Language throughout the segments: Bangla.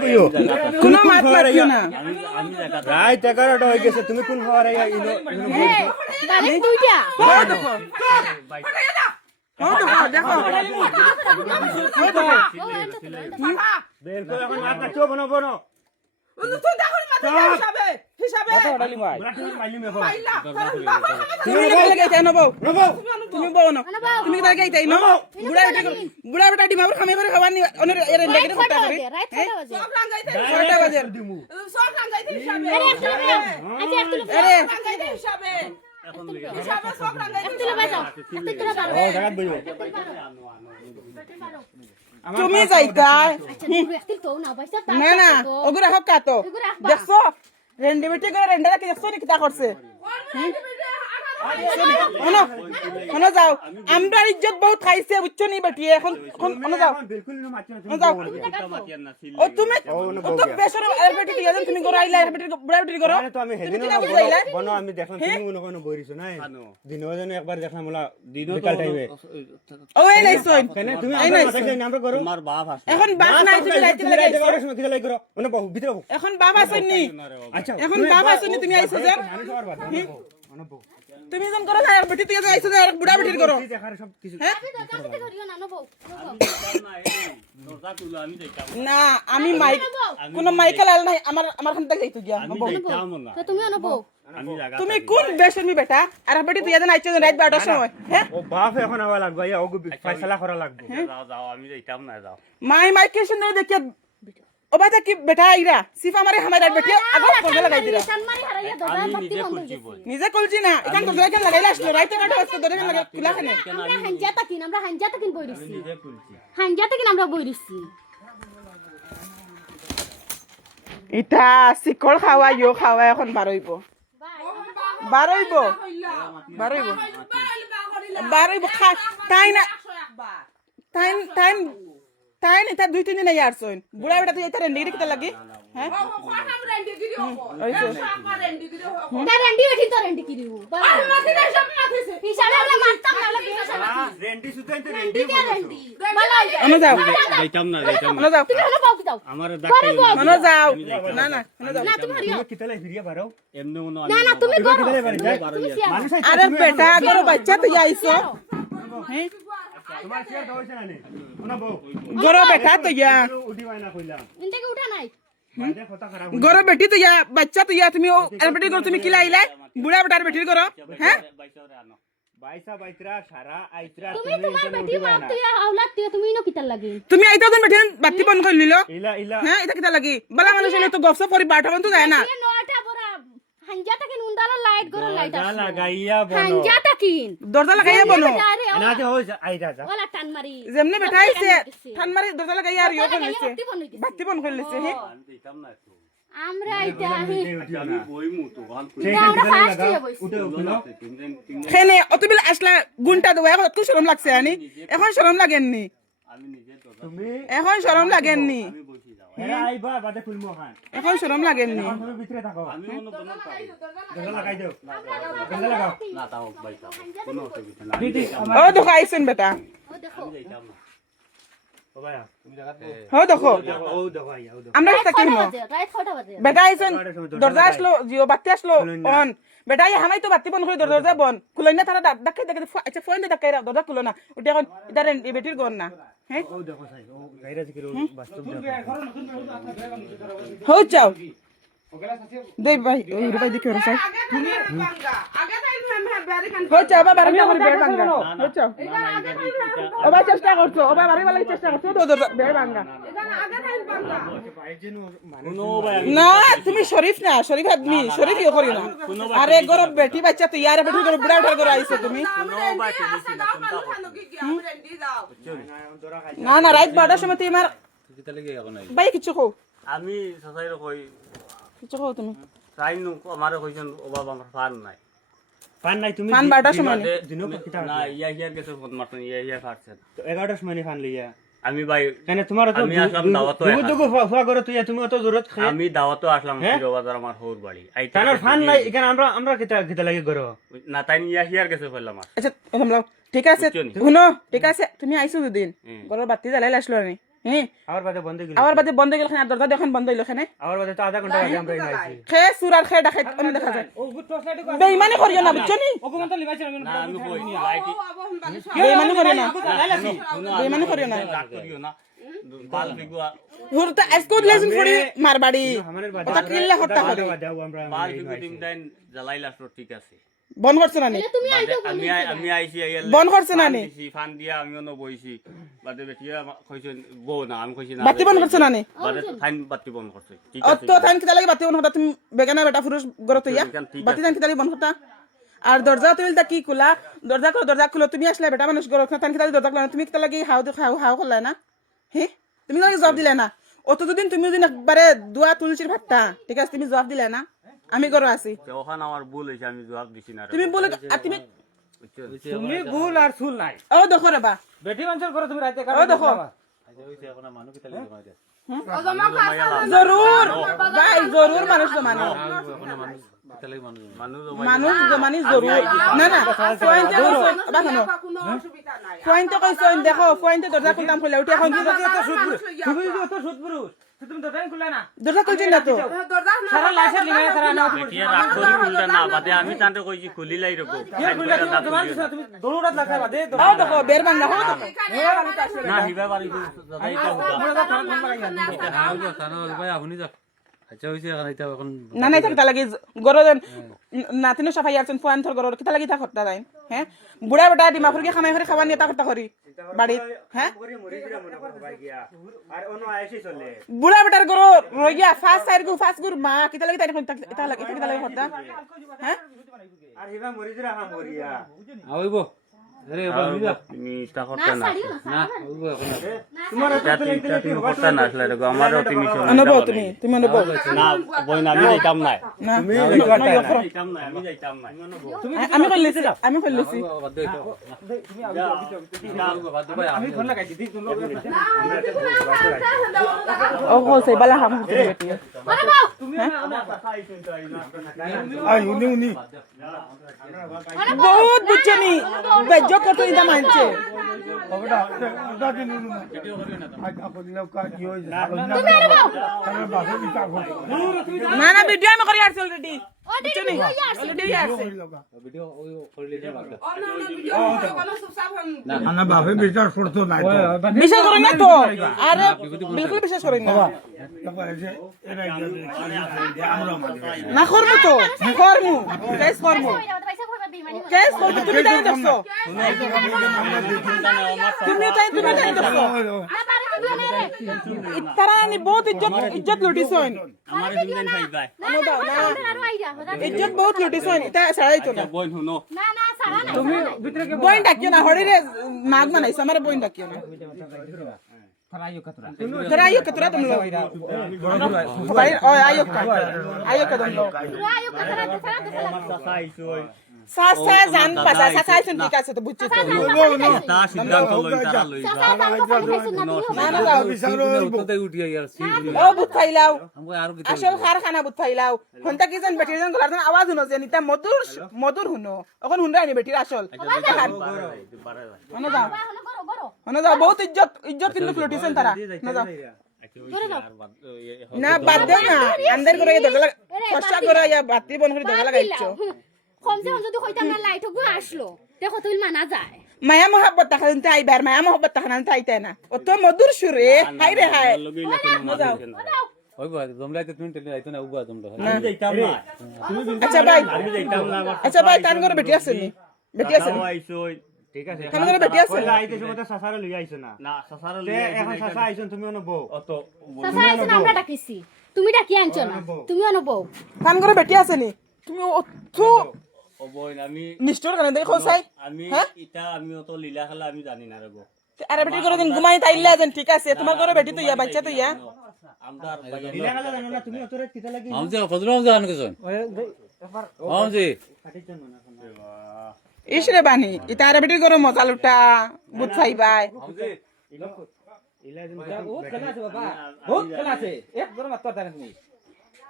কোনো মাত মাতিও না রাত 11টা হয়ে গেছে তুমি কোন খাবার দুইটা দেখো দেখো বের করে এখন মাথা চো বনো বনো তুই দেখো হিসাবে হিসাবে তুমি গাইতে নবো তুমি বউ না তুমি গাইতে নবো বুড়া বেটা ডিম আবার খামে করে খাবার নি অন্য এর লেগে করতে হবে সব রাং গাইতে 6টা বাজে সব রাং গাইতে হিসাবে আরে গাইতে হিসাবে হিসাবে সব রাং গাইতে তুলে বাজাও তুলে বাজাও ও জায়গা বইও তুমি যাইতা না না ওগুরা হক কাটো দেখছো রেন্ডিবিটি করে রেন্ডারা কি দেখছো নাকি তা করছে শোনো যাও আমরা ইজ্জত বহুত খাইছে বুঝছো নি বেটি এখন যাও ও তুমি ও তো বেশরে এর বেটি দিয়া তুমি করে আইলা এর বেটি বুড়া বেটি করো তো আমি হেদিন বনো আমি দেখলাম তুমি কোনো বইরিছো না দিনও জানো একবার দেখলাম ওলা বিকাল টাইমে ও এই নাইছই কেন তুমি আমরা মাথা যাই আমরা করো তোমার বাপ আছে এখন বাপ নাই তুমি লাইতে লাগাইছো কি লাই করো মানে বহু ভিতরে এখন বাপ আছেনি আচ্ছা এখন বাপ আছেনি তুমি আইছো যে তুমি যখন করো না বেটি তুই আইছো যে বুড়া বেটির করো দেখার সব কিছু হ্যাঁ না আমি মাইক কোন মাইকেল আল নাই আমার খান থেকে যাইতো গিয়া তো তুমি আনবো তুমি কোন বেশনি বেটা আর বেটি তুই যেন আইছো রাত 12টার সময় হ্যাঁ ও বাপ এখন আওয়া লাগবে ইয়া ওগো ফয়সালা করা লাগবে যাও যাও আমি যাইতাম না যাও মাইকেল সুন্দর দেখে ও বাতা কি বেটা আইরা সিফা মারে হামার বেটি আগত করে লাগাই দিরা নিজে কলজি না এখান তো জায়গা লাগাইলা আসলো রাইতে কাটা আসতো ধরে লাগা কুলা খানে আমরা হাঞ্জাতা কিন বইরিছি হাঞ্জাতা কিন আমরা বইরিছি ইটা সিকল খাওয়া ইয়ো খাওয়া এখন বারইব তাই না তাই না এটা 2-3 দিন আইয়ার সইন বুড়া বেটা তুই এটা রেন্ডি কিটা লাগি হ্যাঁ রেন্ডি রেখি তো রেন্ডি কিরিও হিসাবে আমরা মানতাম না রেন্ডি সুতাই তো রেন্ডি অনু যাও যাইতাম না অনু যাও তুমি হলো পাও কি দাও আমার ডাক্তার অনু যাও না না অনু যাও না তুমি হারিও তুমি কিতলে ফিরিয়া বারো এমনি মনে না না তুমি করো কিতলে বাড়ি যায় মানুষ আরে বেটা আগর বাচ্চা তুই আইছো হ্যাঁ তোমার শেয়ার হইছে না নে ওনা বউ গরো বেটা তো ইয়া উঠি বাইনা কইলাম ইনতে উঠা নাই বাইরে কথা খারাপ গরো বেটি তো ইয়া বাচ্চা তো ইয়া তুমি ও বেটি করো তুমি কিলা আইলে বুড়া বেটার বেটির করো হ্যাঁ বাইসা বাইত্রা সারা আইত্রা তুমি তোমার বেটি বাপ তুই আওলাদ তুই তুমি ইনো কিতাল লাগি তুমি আইতা দিন বেটি বাতি বন্ধ করে নিলো ইলা ইলা হ্যাঁ এটা কিটা লাগি বালা মানুষ হলে তো গফসা পরি 12টা পর্যন্ত যায় না এ নয়টা বড় হাঞ্জাতা কিন উন্দালা লাইট গরো লাইট গা লাগাইয়া বলো হাঞ্জাতা কিন দরজা লাগাইয়া বনো না যে হইছে আইতা যা ওলা টান মারি যেমনে বেটা আইছে ঠান মারি দরজা লাগাইয়া আর ইয়ো করে লিছে বাতি বন্ধ করে লিছে হ্যাঁ যাইতাম না তো আমরা আইতা আমি বইমু তো গান কই আমরা ফাস্ট হয়ে বইছি উঠে উঠলো খেনে অতবিল আসলা গুনটা দেবো এখন একটু শরম লাগছে আনি এখন শরম লাগেননি আমি নিজে তো তুমি এখন শরম লাগেননি আমি বসি যাও এরা আইবা বাদে ফুলমো খান এখন শরম লাগেননি এখন তুমি ভিতরে থাকো আমি মনে বন্ধ পাই দরজা লাগাই দাও দরজা লাগাও না তাও বাইতা কোনো অসুবিধা না ও দেখো আইছেন বেটা ও দেখো আমি যাইতাম না ও ভাইয়া তুমি জায়গাতে ও দেখো ও দেখো আইয়া ও দেখো আমরা একটা কি হলো রাত 6টা বাজে বেটা আইছেন দরজা আসলো জিও বাতি আসলো অন বেটা এই হামাই তো বাতি বন্ধ করে দরজা বন খুলাই না তারা ডাকাই ডাকাই আচ্ছা ফোন দিয়ে ডাকাই দরজা খুলো না ওটা এখন এটা বেটির গন না হ্যাঁ ও দেখো সাই ও গাইরা জিকির বাস্তব দেখো হো যাও দেই ভাই ওই ভাই দেখে রসাই হো যাও বাবা আমি আমার বেড় ভাঙা হো যাও ওবা চেষ্টা করছো ওবা বাড়ি বালা চেষ্টা করছো তো বেড় ভাঙা কোনো ভাই না তুমি শরীফ না শরীফ আদমি শরীফ ইয়ে করি না আরে গরব বেটি বাচ্চা তো ইয়ারে বেটি করে বুড়া উঠার করে আইছো তুমি কোনো ভাই টেলিছি না না না রাত 12টার সময় তুই আমার কিতা লাগি এখন নাই ভাই কিছু কও আমি সসাইর কই কিছু কও তুমি চাইনু আমারে কইছেন ও বাবা আমার ফান নাই ফান নাই তুমি ফান 12টার সময় দিনো কিতা না ইয়ার গেছে ফোন মারছেন ইয়া ফাটছেন তো 11টার সময় ফান লইয়া আমি ভাই কেন তোমার তো আমি আসলাম দাওয়াতো দুগু ফুয়া করে তুই তুমি অত জরুরত খায় আমি দাওয়াতো আসলাম বাজার আমার হোর বাড়ি তানোর ফান নাই এখানে আমরা কিতা কিতা লাগি করো না তাই ইয়ার গেছে ফেললাম আচ্ছা সামলাও ঠিক আছে শুনো ঠিক আছে তুমি আইছো দুদিন ঘরের বাতি জ্বালাই আসলো নি হ্যাঁ আবার বাদে বন্ধ গেল আবার বাদে বন্ধ গেল খানে দরজা দেখেন বন্ধ হইল খানে আবার বাদে তো আধা ঘন্টা বাদে আমরা এখানে আইছি খে সুরার খে ডাকাত অনেক দেখা যায় বেইমানি করিও না বুঝছো নি না আমি কইছি লাইটি বেইমানি করিও না বেইমানি করিও না রাগ করিও না বাল বিগুয়া হুরতা স্কুল লেসন পড়ি মারবাড়ি আমাদের বাদে ওটা কিল্লা হত্যা করে বাদে আমরা বাল বিগু দিম দেন জ্বালাইলা তো ঠিক আছে বন করছ না নি তুমি আইতো আমি আইছি আইয়াল বন করছ না নি ফান দিয়া আমিও ন বইছি বাদে বেটিয়া কইছেন বউ না আমি কইছি না বাতি বন করছ না নি বাদে ফাইন বাতি বন্ধ করছে ঠিক আছে অত থান কিতা লাগি বাতি বন হতা তুমি বেগানা বেটা পুরুষ গরত ইয়া বাতি থান কিতা লাগি বন হতা আর দরজা তুমি তা কি কুলা দরজা খুলো তুমি আসলে বেটা মানুষ গরত থান কিতা লাগি দরজা খুলা তুমি কিতা লাগি হাও করলা না হে তুমি লাগি জবাব দিলে না অত দুদিন তুমি দিন একবারে দুয়া তুলসির ভাতটা ঠিক আছে তুমি জবাব দিলে না আমি গরো আছি ওখানে আমার ভুল হইছে আমি জবাব দিছি না তুমি বলে আর তুমি তুমি গুল আর সুল নাই ও দেখো রে বা বেটি মানুষের ঘরে তুমি রাতে ও দেখো জরুর ভাই জরুর মানুষ জমানো মানুষ জমানি জরুর না না পয়েন্টে পয়েন্টে কইছো দেখো পয়েন্টে দরজা খুলতাম খুলে উঠে এখন তুমি তো সুদ পুরুষ তুমি তো টাইম খুলে না দরজা খুলছি না তো সারা লাশের লিঙে সারা না বেটিয়া রাগ করি খুলটা না বাদে আমি তান্তে কইছি খুলিলাই রকো খুলে তোমার তুমি দৌড়াত লাগা বাদে ও দেখো বের বাংলা হো না হিবা বাড়ি দাদা এটা না নাই থাকতা লাগি গরো নাতিনো সাফাই আছেন ফুয়ানথর গরো কিতা লাগি থাকতা যাই হ্যাঁ বুড়া বেটা ডিমাপুর কি খামাই করে খাওয়া নিয়ে তা করি বাড়িত হ্যাঁ আর অন্য আইসি চলে বুড়া বেটার গরো রই গিয়া ফার্স্ট সাইড গু ফার্স্ট গুর মা কিতা লাগি তাই কিতা লাগি হতা হ্যাঁ আর হিবা মরি দিরা হাম মরিয়া আইব আরে তুমি তা করতে না না আইব এখন তোমার তুমি করতে না আসলে দেখো আমারও তুমি অনুভব তুমি অনুভব না বই না আমি যাইতাম না না যাইতাম না আমি যাইতাম না আমি কইলেছি আমি ফোন লাগাইছি দি তুমি ও কইছে বালা হাম বেটি আরে বাউ তুমি বহুত বুঝছনি বেজ্জ কত ইদা মানছে না না ভিডিও আমি করি আসছি অলরেডি ও দিদি অলরেডি আসছে ভিডিও ওই করলে না বাদ আনা বাপে বিচার করতো নাই বিশ্বাস করেন না তো আরে বিলকুল বিশ্বাস করেন না না করবো তো করবো কেস করবো কেস করবো তুমি তাই দেখছো তুমি তাই দেখছো তারা নি বহুত ইজ্জত লুটিছন আমার হিমদেন ভাই ইজ্জত বহুত লুটিছন এটা ছাড়াই তো না বই শুনো না না সারা না তুমি ভিতরে কে বইন ডাকিও না হরিরে মাগ মানাইছো আমার বইন ডাকিও না তোরা আইও কতরা তুমি লোক ভাই ও আইও কদম লোক আয়ো কথা না সারা আমার চাচা আইছো সাসা জান পাসা সাসা আইছেন ঠিক আছে তো বুঝছো তা সিদ্ধান্ত লই তারা লই না না দাও উঠতে উঠিয়া ইয়ার ও বুত ফাইলাও আমগো আর কি আসল কারখানা বুত ফাইলাও হন্তা কি জান বেটির জান গলার আওয়াজ শুনো যে নিতা মধুর শুনো এখন হুনরা নি বেটির আসল না যাও বহুত ইজ্জত কিন্তু লুটিছেন তারা না যাও না বাদ দেও না আন্দার করে দরজা কষ্ট করে ইয়া বাতি বন করে দরজা লাগাইছো কমসে কম যদি কইতাম না লাইট গো আসলো দেখো তুই মানা যায় মায়া মোহাব্বত তাকানতে আইবার মায়া মোহাব্বত তাকানতে আইতে না অত মধুর সুরে হাই রে হাই না যাও ওই বাদ জমলাইতে তুমি টেনে আইতো না উবা জমলা আমি যাইতাম না আচ্ছা ভাই আমি যাইতাম না আচ্ছা ভাই তান করে বেটি আছে নি বেটি আছে চাচাও আইছো ঠিক আছে তান করে বেটি আছে পয়লা আইতে সময় সাসারে লই আইছো না না চাচার তে এখন সাসা আইছো তুমি অন বউ অত সাসা আইছে আমরা ডাকিছি তুমি ডাকি আনছো না তুমি অনুভব তান করে বেটি আছে নি তুমি অত ও বই আমি নিষ্ঠুর কেন দেখো সাই আমি এটা আমি অত লীলা খেলা আমি জানি না রগো আরে বেটি করে দিন ঘুমাই তাইলা যেন ঠিক আছে তোমার ঘরে বেটি তো ইয়া বাচ্চা তো ইয়া আমরা দিলা খালা জানো না তুমি অতরে কিতা লাগি আমজে ফজলম জান কেছন আমজে ইসরে বানি ইতা আরে বেটি করে মজা লুটা বুত ফাইবাই আমজে ইলা দিন বহুত খেলা আছে বাবা বহুত খেলা আছে এক গরম মাত্র জানেন তুমি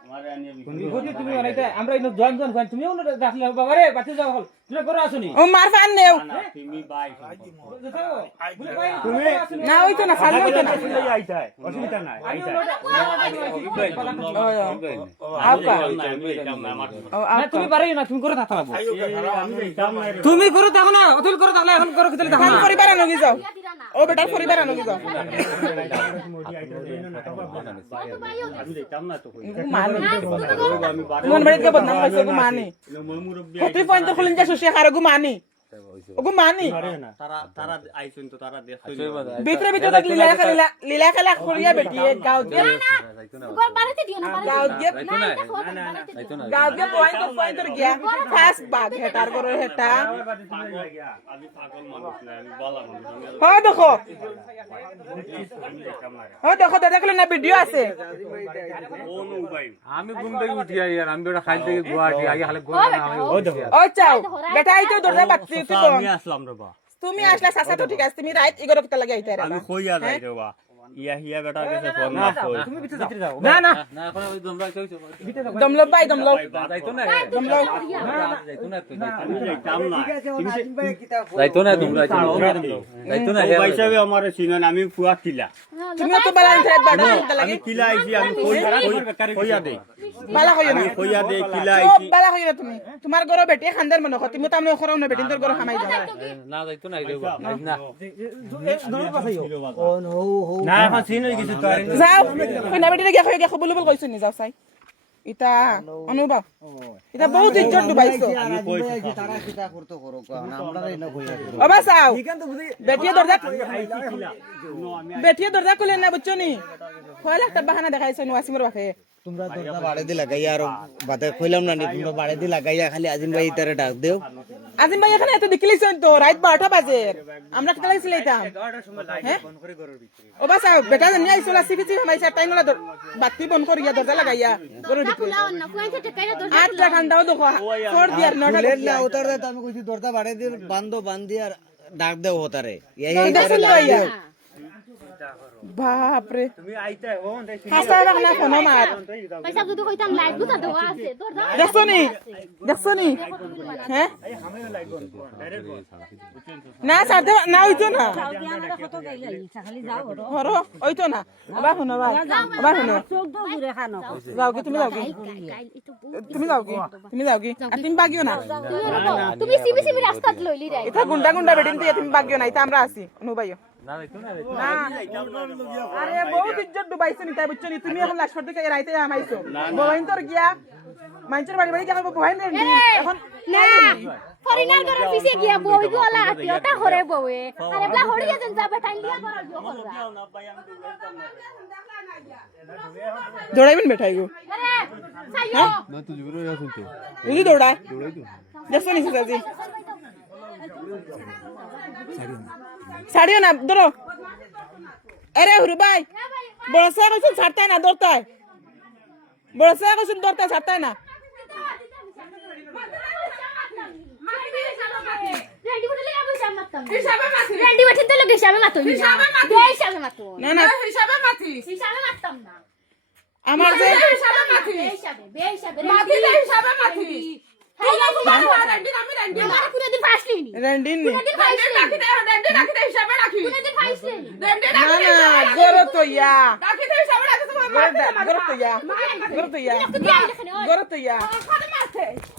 আমারে আনিয়ে বিপত্তি তুমি বানাইতে আমরা ইনো জন জন খান তুমিও না রাখলে বাবা রে বাতি যাও হল তুমি করো আসনি ও মার ফান নেও তুমি বাই তুমি না হইতো না খালি হইতো না আইতাই অসুবিধা নাই আইতাই আপা ও না আপা তুমি পারো না তুমি করে থাকতে পারবো আমি যাইতাম না রে তুমি করে দেখো না অতুল করে থাকলে এখন করে খেতে দেখো খান না পরিবার আনগি যাও ও বেটার পরিবার আনগি যাও মোটি আইতাই না আমি যাইতাম না তো কই মানে আমি বারে মন বাড়িতে বদনাম হইছে গো মানি মই মুরব্বি কতই পয়েন্ট খুলিন যা সুশি হারে গো মানি ওগো মানি তারা আইছেন তো তারা দেখছেন ভিতরে ভিতরে লীলা খেলা করিয়া বেটিয়ে গাঁও দিয়ে বাড়িতে দিও না গাঁও দিয়ে গাঁও দিয়ে পয়েন্ট গিয়া ফার্স্ট বাগ হেটার করে হেটা আমি পাগল মানুষ না আমি বালা মানুষ আমি হয় দেখো যাইতাম না হয় দেখো দাদা কইলে না ভিডিও আছে ও নো ভাই আমি ঘুম থেকে উঠি আই আর আমি বেটা খাই থেকে গুয়াহাটি আগে খালি গোয়া না আমি ও চাও বেটা আইতো দরজা বাতি তুই আমি আসলাম রে বা তুমি আসলা সাসা তো ঠিক আছে তুমি রাইট 11 কিতা লাগি আইতা রে আমি কইয়া যাই রে বা ইয়া হিয়া বেটা কাছে ফোন না কই তুমি ভিতরে যাও না না না এখন ওই দমরা কইছো দমলো ভাই দমলো যাইতো না দমলো যাইতো না আমি যাইতাম না যাইতো না তোমরা যাইতো না ও ভাই সাহেব আমারে চিনেন আমি ফুয়া কিলা তুমি তো বালা ইন্টারনেট বাড়া কিতা লাগি আমি কিলা আইছি আমি কইয়া দেই বালা কইও না আমি কইয়া দেই কিলা সব আইছি বালা কইও না তুমি তোমার ঘর বেটি খানদার মনে কর তুমি তো আমনে খরাও না বেটি তোর ঘর হামাই যাও না যাইতো না রে না না এখন চিন হই গেছে তো আর যাও কইনা বেটি গিয়া কইয়া বলি বল কইছ নি যাও চাই ইতা অনুভব ইতা বহুত ইজ্জত ডুবাইছো আমি কইছি ওবা চাও বেটিয়ে দরজা খুলে না বুঝছো নি কয়লা একটা বাহানা দেখাইছো নি ওয়াসিমের বাপে তোমরা দরজা বাড়ে দি লাগাইয়া আর বাতে কইলাম না নি তোমরা বাড়ে দি লাগাইয়া খালি আজিম ভাই ইতারে ডাক দেও আজিম ভাই এখানে এত দেখিলেছেন তো রাত 12টা বাজে আমরা কেটে লাগছিল এইতাম ওবা চাও বেটা জানি আইছো না সিপিচি হামাইছে টাইম না বাতি বন্ধ করিয়া দরজা লাগাইয়া গরুর ভিতরে না কোয়াইতে টেকাইরা দরজা 8টা ঘন্টাও দেখো 4 দিয়ার 9টা লেট না উতার দে আমি কইছি দরজা বাড়ে দি বান্ধি আর ডাক দেও হতারে এই দেখুন ভাইয়া বাপ রে তুমি আইতাই ও হাসা না ফোন মার পয়সা যদি কইতাম লাইট গুতা দেওয়া আছে দরজা দেখছো নি হ্যাঁ না সাথে না হইতো না হরো হইতো না আবার শুনো যাও কি তুমি যাও কি তুমি যাও কি আর তুমি বাগিও না তুমি সিবি রাস্তাত লইলি রে এটা গুন্ডা বেডিন দিয়ে তুমি বাগিও না এটা আমরা আছি অনুবাইও না যাইতো না না আরে বহুত ইজ্জত ডুবাইছো নি তাই বুঝছো নি তুমি এখন লাশ পড়তে রাইতে আমাইছো বহাইন তোর গিয়া মাইনচের বাড়ি বাড়ি গিয়া বহাইন রে এখন না ফরিনার ঘরের পিছে গিয়া বই গোলা আটিওটা ঘরে বউয়ে আরে বলা হড়িয়া দেন যাবে টাইম দিয়া করার দিও করবা দৌড়াইবেন বেঠাই গো আরে সাইও উনি দৌড়ায় দেখছো নি সুজাজি ছাড়িও না ধরো আরে হুরু ভাই বড় সাহেব কইছেন ছাড়তাই না দৌড়তায় বড় সাহেব কইছেন দৌড়তায় ছাড়তাই না রেন্ডি বঠিন তো লগে হিসাবে মাতো হিসাবে মাতো না না হিসাবে মারতাম না আমার যে রেন্ডিন নি না না গরো তো ইয়া গরো তো ইয়া